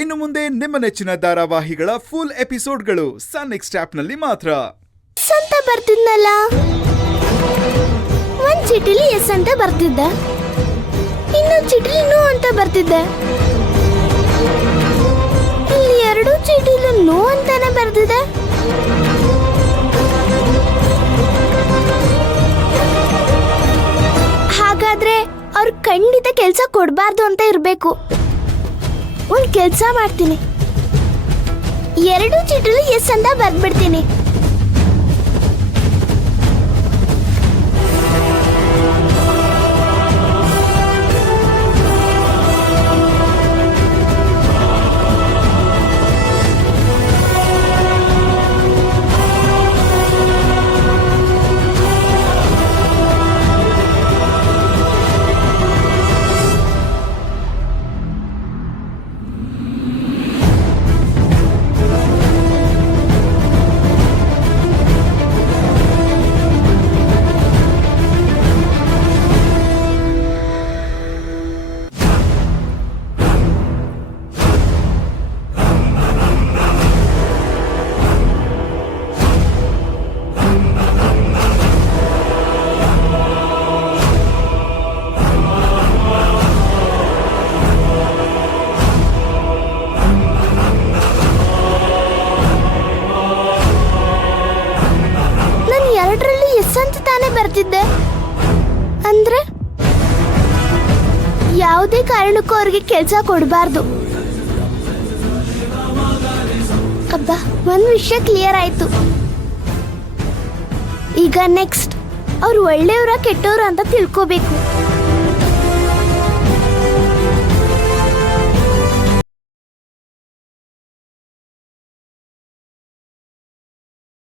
ಇನ್ನು ಮುಂದೆ ನಿಮ್ಮ ನೆಚ್ಚಿನ ಧಾರಾವಾಹಿಗಳ ಫುಲ್ ಎಪಿಸೋಡ್ಗಳು ಸನ್ ನೆಕ್ಸ್ಟ್ ಆಪ್ನಲ್ಲಿ ಮಾತ್ರ. ಅಂತ ಬರ್ತಿದ್ನಲ್ಲ, ಒಂದ್ ಚೀಟಿಲಿ ಎಸ್ ಅಂತ ಬರ್ತಿದ್ದೆ, ಇನ್ನೊಂದ್ ಚೀಟಿಲಿ ನೋ ಅಂತ ಬರ್ತಿದ್ದೆ. ಇಲ್ಲಿ ಎರಡು ಚೀಟಿಲಿ ನೋ ಅಂತಾನೆ ಬರ್ತಿದೆ. ಹಾಗಾದ್ರೆ ಅವ್ರು ಖಂಡಿತ ಕೆಲ್ಸ ಕೊಡ್ಬಾರ್ದು ಅಂತ ಇರ್ಬೇಕು. ಒಂದ್ ಕೆಲ್ಸ ಮಾಡ್ತೀನಿ, ಎರಡು ಚೀಟಿಲಿ ಎಸ್ ಅಂತ ಬರ್ದ್ಬಿಡ್ತೀನಿ. ಬರ್ತಿದ್ದೆ ಅಂದ್ರೆ ಯಾವುದೇ ಕಾರಣಕ್ಕೂ ಅವ್ರಿಗೆ ಕೆಲಸ ಕೊಡಬಾರ್ದು. ಅಬ್ಬಾ, ಒಂದು ವಿಷಯ ಕ್ಲಿಯರ್ ಆಯ್ತು. ಈಗ ನೆಕ್ಸ್ಟ್ ಅವ್ರು ಒಳ್ಳೆಯವರ ಕೆಟ್ಟವರು ಅಂತ ತಿಳ್ಕೋಬೇಕು.